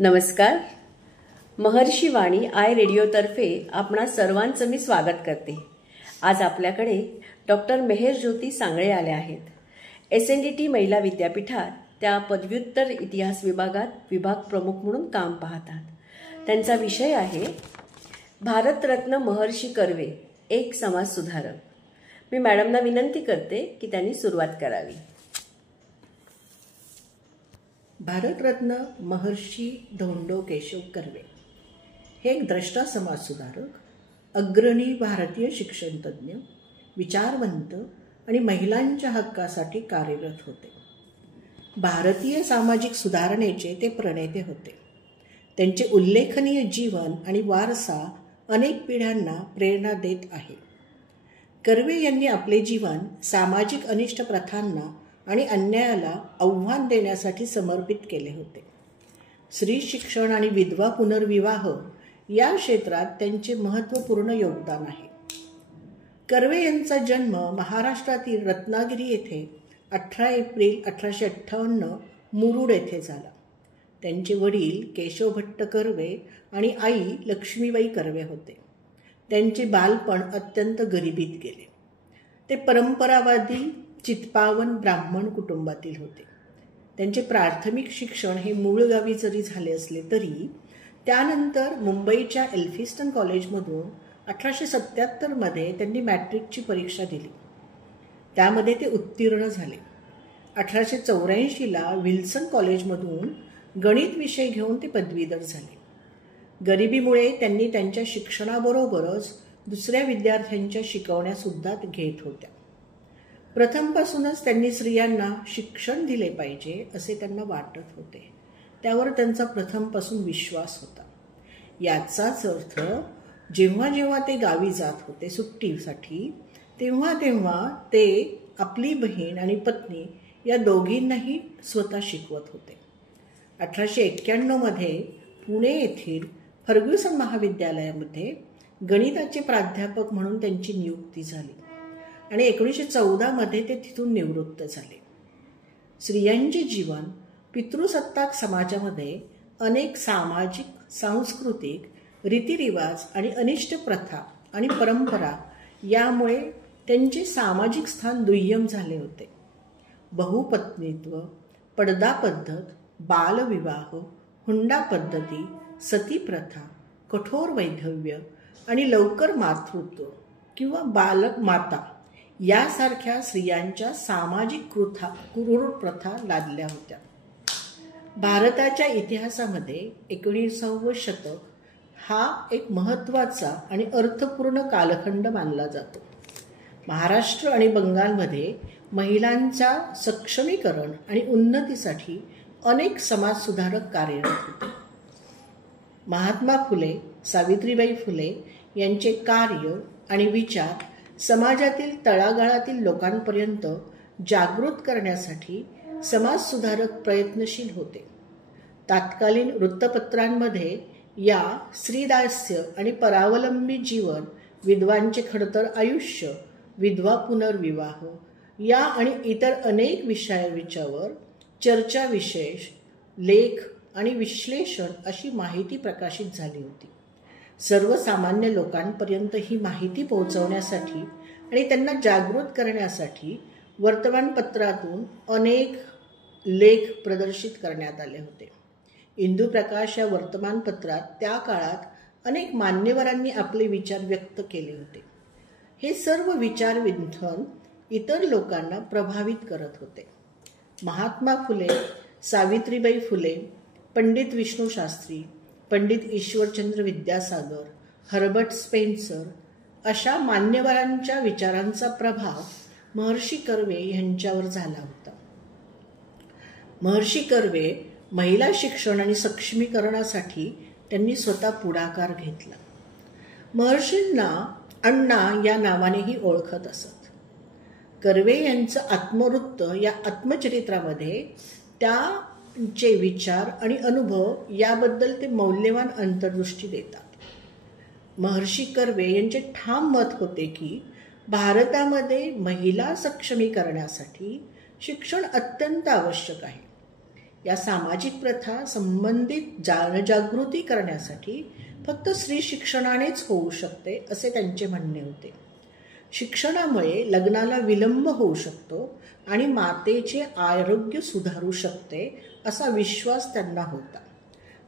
नमस्कार. महर्षी वाणी आय रेडिओतर्फे आपणा सर्वांचं मी स्वागत करते. आज आपल्याकडे डॉक्टर मेहरज्योती सांगळे आल्या आहेत. SNDT महिला विद्यापीठात त्या पदव्युत्तर इतिहास विभागात विभाग प्रमुख म्हणून काम पाहतात. त्यांचा विषय आहे भारतरत्न महर्षी कर्वे एक समाजसुधारक. मी मॅडमना विनंती करते की त्यांनी सुरुवात करावी. भारतरत्न महर्षी धोंडो केशव कर्वे हे एक द्रष्टा समाजसुधारक, अग्रणी भारतीय शिक्षणतज्ज्ञ, विचारवंत आणि महिलांच्या हक्कासाठी कार्यरत होते. भारतीय सामाजिक सुधारणेचे ते प्रणेते होते. त्यांचे उल्लेखनीय जीवन आणि वारसा अनेक पिढ्यांना प्रेरणा देत आहे. कर्वे यांनी आपले जीवन सामाजिक अनिष्ट प्रथांना आणि अन्यायाला आव्हान देण्यासाठी समर्पित केले होते. स्त्री शिक्षण आणि विधवा पुनर्विवाह या क्षेत्रात त्यांचे महत्त्वपूर्ण योगदान आहे. कर्वे यांचा जन्म महाराष्ट्रातील रत्नागिरी येथे 18 एप्रिल 1858 मुरुड येथे झाला. त्यांचे वडील केशव भट्ट कर्वे आणि आई लक्ष्मीबाई कर्वे होते. त्यांचे बालपण अत्यंत गरिबीत गेले. ते परंपरावादी चित्पावन ब्राह्मण कुटुंबातील होते. त्यांचे प्राथमिक शिक्षण हे मूळ गावी जरी झाले असले तरी त्यानंतर मुंबईच्या एल्फिस्टन कॉलेजमधून 1877 त्यांनी मॅट्रिकची परीक्षा दिली. त्यामध्ये ते उत्तीर्ण झाले. 1884 विल्सन कॉलेजमधून गणित विषय घेऊन ते पदवीधर झाले. गरिबीमुळे त्यांनी त्यांच्या शिक्षणाबरोबरच दुसऱ्या विद्यार्थ्यांच्या शिकवण्यासुद्धा घेत होत्या. प्रथमपासूनच त्यांनी स्त्रियांना शिक्षण दिले पाहिजे असे त्यांना वाटत होते. त्यावर त्यांचा प्रथमपासून विश्वास होता. याचाच अर्थ जेव्हा जेव्हा ते गावी जात होते सुट्टीसाठी तेव्हा तेव्हा ते आपली बहीण आणि पत्नी या दोघींनाही स्वतः शिकवत होते. 1891 पुणे येथील फर्ग्युसन महाविद्यालयामध्ये गणिताचे प्राध्यापक म्हणून त्यांची नियुक्ती झाली आणि 1914 ते तिथून निवृत्त झाले. स्त्रियांचे जीवन पितृसत्ताक समाजामध्ये अनेक सामाजिक, सांस्कृतिक रीतिरिवाज आणि अनिष्ट प्रथा आणि परंपरा यामुळे त्यांचे सामाजिक स्थान दुय्यम झाले होते. बहुपत्नीत्व, पडदा पद्धत, बालविवाह, हुंडा पद्धती, सती प्रथा, कठोर वैधव्य आणि लवकर मातृत्व किंवा बालक माता यासारख्या स्त्रियांच्या सामाजिक क्रूर प्रथा लादल्या होत्या. भारताच्या इतिहासामध्ये 19वे शतक हा एक महत्त्वाचा आणि अर्थपूर्ण कालखंड मानला जातो. महाराष्ट्र आणि बंगालमध्ये महिलांच्या सक्षमीकरण आणि उन्नतीसाठी अनेक समाजसुधारक कार्यरत होते. महात्मा फुले, सावित्रीबाई फुले यांचे कार्य आणि विचार समाजातील तळागाळातील लोकांपर्यंत जागृत करण्यासाठी समाजसुधारक प्रयत्नशील होते. तत्कालीन वृत्तपत्रांमध्ये या स्त्रीदास्य आणि परावलंबी जीवन, विधवांचे खडतर आयुष्य, विधवा पुनर्विवाह या आणि इतर अनेक विषयावर चर्चा, विशेष लेख आणि विश्लेषण अशी माहिती प्रकाशित झाली होती. सर्वसामान्य लोकांपर्यंत ही माहिती पोहोचवण्यासाठी आणि त्यांना जागृत करण्यासाठी वर्तमानपत्रातून अनेक लेख प्रदर्शित करण्यात आले होते. इंदू प्रकाश या वर्तमानपत्रात त्या काळात अनेक मान्यवरांनी आपले विचार व्यक्त केले होते. हे सर्व विचारविंठन इतर लोकांना प्रभावित करत होते. महात्मा फुले, सावित्रीबाई फुले, पंडित विष्णू शास्त्री, पंडित ईश्वरचंद्र विद्यासागर, हर्बर्ट स्पेन्सर अशा मान्यवरांच्या विचारांचा प्रभाव महर्षी कर्वे यांच्यावर झाला होता. महर्षी कर्वे महिला शिक्षण आणि सक्षमीकरणासाठी त्यांनी स्वतः पुढाकार घेतला. महर्षींना अण्णा या नावानेही ओळखत असत. कर्वे यांचं आत्मवृत्त या आत्मचरित्रामध्ये त्यांचे विचार आणि अनुभव याबद्दल ते मौल्यवान अंतर्दृष्टी देतात. महर्षी कर्वे यांचे ठाम मत होते की भारतामध्ये महिला सक्षमीकरणासाठी शिक्षण अत्यंत आवश्यक आहे. या सामाजिक प्रथा संबंधित जनजागृती करण्यासाठी फक्त स्त्री शिक्षणानेच होऊ शकते असे त्यांचे म्हणणे होते. शिक्षणामुळे लग्नाला विलंब होऊ शकतो आणि मातेचे आरोग्य सुधारू शकते असा विश्वास त्यांना होता.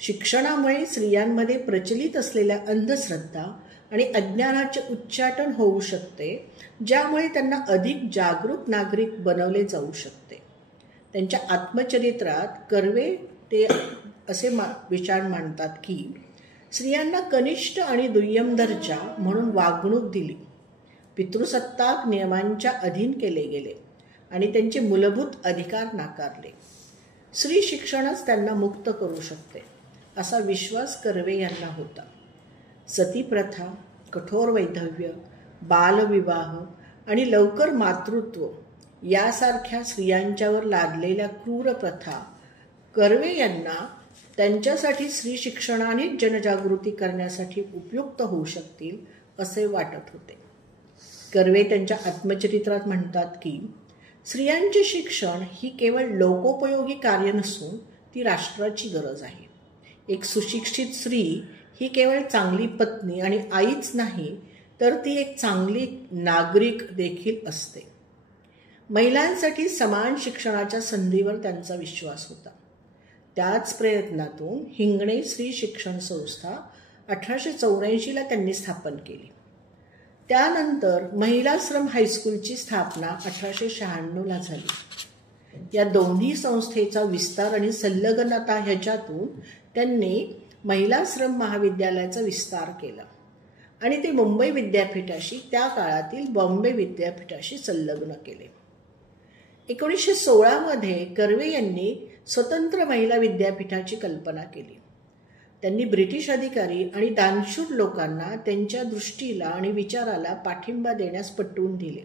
शिक्षणामुळे स्त्रियांमध्ये प्रचलित असलेल्या अंधश्रद्धा आणि अज्ञानाचे उच्चाटन होऊ शकते, ज्यामुळे त्यांना अधिक जागरूक नागरिक बनवले जाऊ शकते. त्यांच्या आत्मचरित्रात कर्वे ते असे विचार मांडतात की स्त्रियांना कनिष्ठ आणि दुय्यम दर्जा म्हणून वागणूक दिली, पितृसत्ताक नियमांच्या अधीन केले गेले आणि त्यांचे मूलभूत अधिकार नाकारले. स्त्री शिक्षणच त्यांना मुक्त करू शकते असा विश्वास कर्वे यांना होता. सती प्रथा, कठोर वैधव्य, बालविवाह आणि लवकर मातृत्व यासारख्या स्त्रियांच्यावर लादलेल्या क्रूर प्रथा कर्वे यांना त्यांच्यासाठी स्त्री शिक्षणानेच जनजागृती करण्यासाठी उपयुक्त होऊ शकतील असे वाटत होते. कर्वे त्यांच्या आत्मचरित्रात म्हणतात की स्त्रियांचे शिक्षण ही केवळ लोकोपयोगी कार्य नसून ती राष्ट्राची गरज आहे. एक सुशिक्षित स्त्री ही केवळ चांगली पत्नी आणि आईच नाही, तर ती एक चांगली नागरिक देखील असते. महिलांसाठी समान शिक्षणाच्या संधीवर त्यांचा विश्वास होता. त्याच प्रयत्नातून हिंगणे स्त्री शिक्षण संस्था 1884ला त्यांनी स्थापन केली. त्यानंतर महिलाश्रम हायस्कूलची स्थापना 1896ला झाली. या दोन्ही संस्थेचा विस्तार आणि संलग्नता ह्याच्यातून त्यांनी महिलाश्रम महाविद्यालयाचा विस्तार केला आणि ते मुंबई विद्यापीठाशी, त्या काळातील बॉम्बे विद्यापीठाशी संलग्न केले. 1916मध्ये कर्वे यांनी स्वतंत्र महिला विद्यापीठाची कल्पना केली. त्यांनी ब्रिटिश अधिकारी आणि दानशूर लोकांना त्यांच्या दृष्टीला आणि विचाराला पाठिंबा देण्यास पटवून दिले.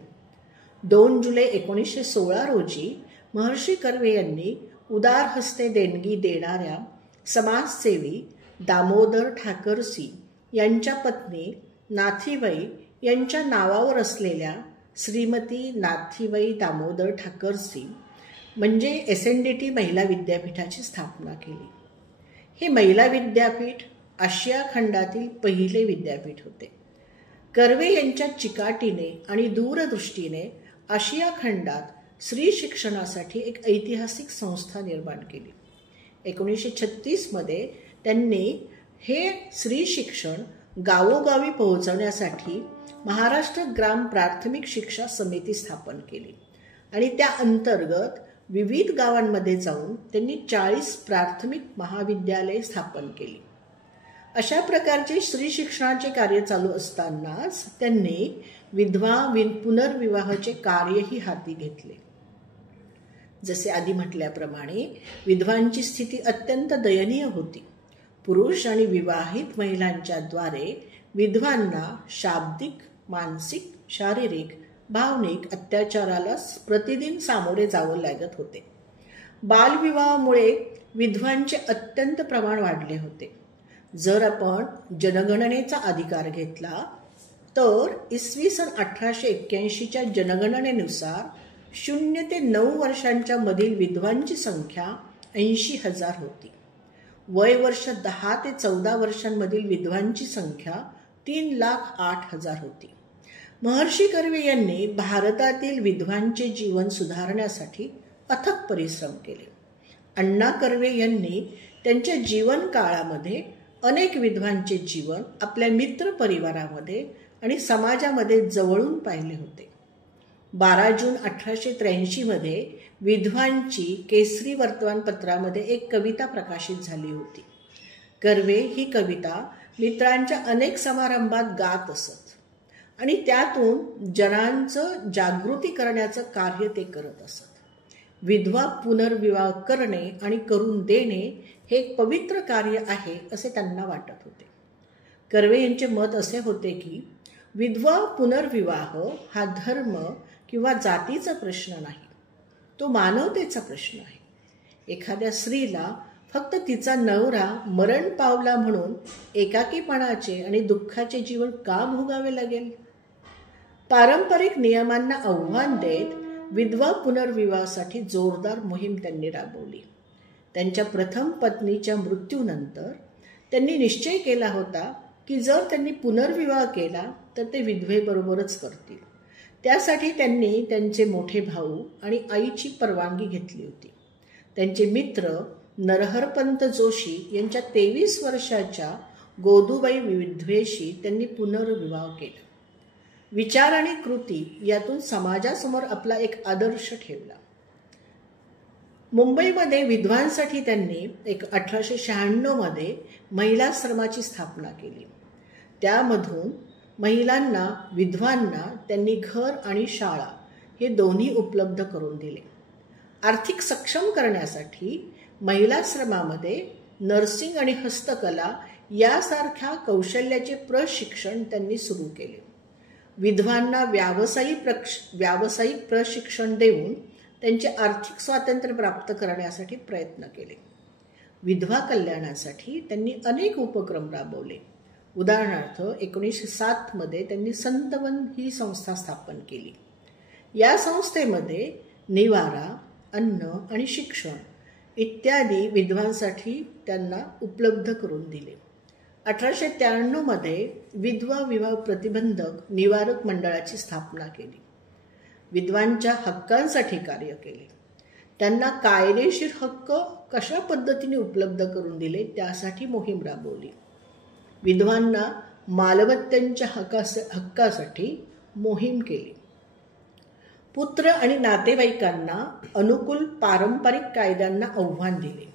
2 जुलै 1916 रोजी महर्षी कर्वे यांनी उदार हस्ते देणगी देणाऱ्या समाजसेवी दामोदर ठाकरसी यांच्या पत्नी नाथीबाई यांच्या नावावर असलेल्या श्रीमती नाथीबाई दामोदर ठाकरसी म्हणजे SNDT महिला विद्यापीठाची स्थापना केली. हे महिला विद्यापीठ आशिया खंडातील पहिले विद्यापीठ होते. कर्वे यांच्या चिकाटीने आणि दूरदृष्टीने आशिया खंडात स्त्री शिक्षणासाठी एक ऐतिहासिक संस्था निर्माण केली. 1936मध्ये त्यांनी हे स्त्री शिक्षण गावोगावी पोहोचवण्यासाठी महाराष्ट्र ग्राम प्राथमिक शिक्षा समिती स्थापन केली आणि त्या अंतर्गत विविध गावांमध्ये जाऊन त्यांनी 40 प्राथमिक महाविद्यालये स्थापन केली. अशा प्रकारचे स्त्री शिक्षणाचे कार्य चालू असतानाच त्यांनी विधवा पुनर्विवाहाचे कार्यही हाती घेतले. जसे आधी म्हटल्याप्रमाणे विधवांची स्थिती अत्यंत दयनीय होती. पुरुष आणि विवाहित महिलांच्या द्वारे विधवांना शाब्दिक, मानसिक, शारीरिक, भावनिक अत्याचाराला प्रतिदिन सामोरे जावं लागत होते. बालविवाहामुळे विधवांचे अत्यंत प्रमाण वाढले होते. जर आपण जनगणनेचा अधिकार घेतला तर इसवी सन 1881च्या जनगणनेनुसार 0 ते 9 वर्षांच्या मधील विधवांची संख्या 80,000 होती. वय वर्ष 10 ते 14 वर्षांमधील विधवांची संख्या 3,08,000 होती. महर्षी कर्वे यांनी भारतातील विधवांचे जीवन सुधारण्यासाठी अथक परिश्रम केले. अण्णा कर्वे यांनी त्यांच्या जीवन काळामध्ये अनेक विधवांचे जीवन आपल्या मित्र परिवारामध्ये आणि समाजामध्ये जवळून पाहिले होते. 12 जून 1883मध्ये विधवांची केसरी वर्तमानपत्रामध्ये एक कविता प्रकाशित झाली होती. कर्वे ही कविता मित्रांच्या अनेक समारंभात गात असत आणि त्यातून जनांचं जागृती करण्याचं कार्य ते करत असत. विधवा पुनर्विवाह करणे आणि करून देणे हे एक पवित्र कार्य आहे असे त्यांना वाटत होते. कर्वे यांचे मत असे होते की विधवा पुनर्विवाह हा धर्म किंवा जातीचा प्रश्न नाही, तो मानवतेचा प्रश्न आहे. एखाद्या स्त्रीला फक्त तिचा नवरा मरण पावला म्हणून एकाकीपणाचे आणि दुःखाचे जीवन का भोगावे लागेल? पारंपरिक नियमांना आव्हान देत विधवा पुनर्विवाहासाठी जोरदार मोहीम त्यांनी राबवली. त्यांच्या प्रथम पत्नीच्या मृत्यूनंतर त्यांनी निश्चय केला होता की जर त्यांनी पुनर्विवाह केला तर ते विधवेबरोबरच करतील. त्यासाठी त्यांनी त्यांचे मोठे भाऊ आणि आईची परवानगी घेतली होती. त्यांचे मित्र नरहरपंत जोशी यांच्या 23 वर्षाच्या गोदूबाई विधवेशी त्यांनी पुनर्विवाह केला. विचार आणि कृती यातून समाजासमोर आपला एक आदर्श ठेवला. मुंबईमध्ये विधवांसाठी त्यांनी 1896 मध्ये महिलाश्रमाची स्थापना केली. त्यामधून महिलांना, विधवांना त्यांनी घर आणि शाळा हे दोन्ही उपलब्ध करून दिले. आर्थिक सक्षम करण्यासाठी महिलाश्रमामध्ये नर्सिंग आणि हस्तकला यासारख्या कौशल्याचे प्रशिक्षण त्यांनी सुरू केले. विधवांना व्यावसायिक प्रशिक्षण देऊन त्यांचे आर्थिक स्वातंत्र्य प्राप्त करण्यासाठी प्रयत्न केले. विधवा कल्याणासाठी त्यांनी अनेक उपक्रम राबवले. उदाहरणार्थ 1907 मध्ये त्यांनी संतवन ही संस्था स्थापन केली. या संस्थेमध्ये निवारा, अन्न आणि शिक्षण इत्यादी विधवांसाठी त्यांना उपलब्ध करून दिले. 1893 मध्ये विधवा विवाह प्रतिबंधक निवारक मंडळाची स्थापना केली. विधवांच्या हक्कांसाठी कार्य केले. त्यांना कायदेशीर हक्क कशा पद्धतीने उपलब्ध करून दिले त्यासाठी मोहीम राबवली. विधवांना मालमत्तांच्या हक्कासाठी मोहीम केली. पुत्र आणि नातेवाईकांना अनुकूल पारंपरिक कायद्यांना आव्हान दिले.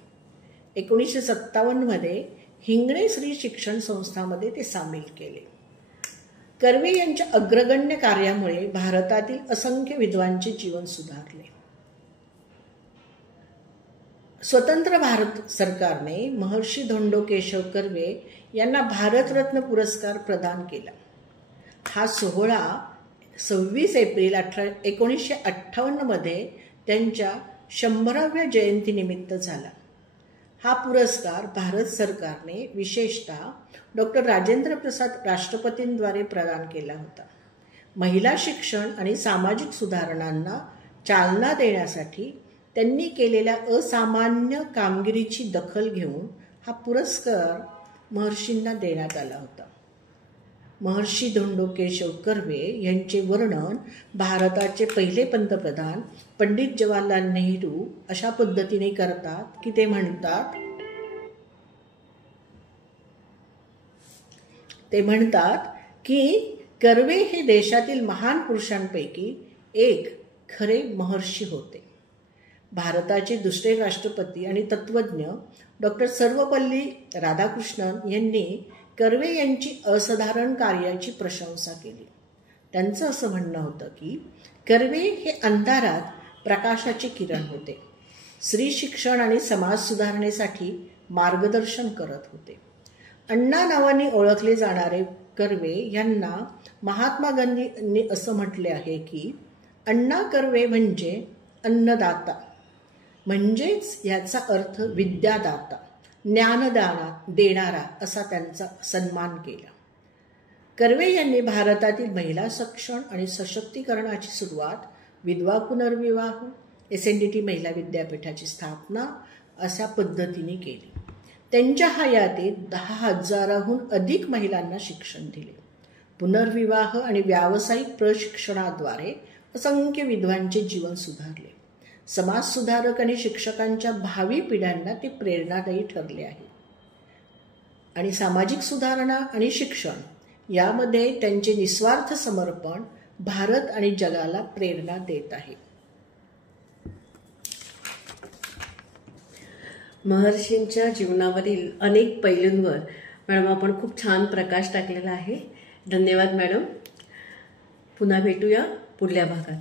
1957 मध्ये हिंगणे स्त्री शिक्षण संस्थामध्ये ते सामील केले. कर्वे यांच्या अग्रगण्य कार्यामुळे भारतातील असंख्य विधवांचे जीवन सुधारले. स्वतंत्र भारत सरकारने महर्षी धोंडो केशव कर्वे यांना भारतरत्न पुरस्कार प्रदान केला. हा सोहळा 26 एप्रिल 1958 मध्ये त्यांच्या 100व्या जयंतीनिमित्त झाला. हा पुरस्कार भारत सरकारने विशेषतः डॉक्टर राजेंद्र प्रसाद राष्ट्रपतींद्वारे प्रदान केला होता. महिला शिक्षण आणि सामाजिक सुधारणांना चालना देण्यासाठी त्यांनी केलेल्या असामान्य कामगिरीची दखल घेऊन हा पुरस्कार महर्षींना देण्यात आला होता. महर्षी धोंडो केशव कर्वे यांचे वर्णन भारताचे पहिले पंतप्रधान पंडित जवाहरलाल नेहरू अशा पद्धतीने करतात की ते म्हणतात की कर्वे हे देशातील महान पुरुषांपैकी एक खरे महर्षी होते. भारताचे दुसरे राष्ट्रपती आणि तत्वज्ञ डॉक्टर सर्वपल्ली राधाकृष्णन यांनी कर्वे यांची असाधारण कार्याची प्रशंसा केली. त्यांचं असं म्हणणं होतं की कर्वे हे अंधारात प्रकाशाचे किरण होते. स्त्री शिक्षण आणि समाज सुधारणेसाठी मार्गदर्शन करत होते. अण्णा नावाने ओळखले जाणारे कर्वे यांना महात्मा गांधींनी असं म्हटले आहे की अण्णा कर्वे म्हणजे अन्नदाता, म्हणजेच याचा अर्थ विद्यादाता, ज्ञानदाना देणारा असा त्यांचा सन्मान केला. कर्वे यांनी भारतातील महिला सक्षम आणि सशक्तीकरणाची सुरुवात, विधवा पुनर्विवाह, SNDT महिला विद्यापीठाची स्थापना अशा पद्धतीने केली. त्यांच्या हयातीत 10,000हून अधिक महिलांना शिक्षण दिले. पुनर्विवाह आणि व्यावसायिक प्रशिक्षणाद्वारे असंख्य विधवांचे जीवन सुधारले. समाज सुधारक आणि शिक्षकांच्या भावी पिढ्यांना ते प्रेरणादायी ठरले आहे. आणि सामाजिक सुधारणा आणि शिक्षण यामध्ये त्यांचे निस्वार्थ समर्पण भारत आणि जगाला प्रेरणा देत आहे. महर्षींच्या जीवनावरील अनेक पैलूंवर मॅडम आपण खूप छान प्रकाश टाकलेला आहे. धन्यवाद मॅडम. पुन्हा भेटूया पुढल्या भागात.